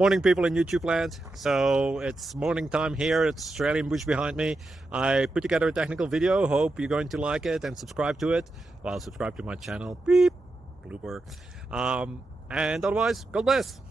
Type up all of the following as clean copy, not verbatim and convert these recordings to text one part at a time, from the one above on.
Morning, people in YouTube land. So it's morning time here. It's Australian bush behind me. I put together a technical video. Hope you're going to like it and subscribe to it. Well, subscribe to my channel. Beep, blooper. And otherwise, God bless.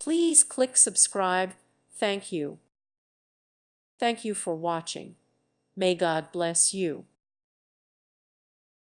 Please click subscribe. Thank you. Thank you for watching. May God bless you.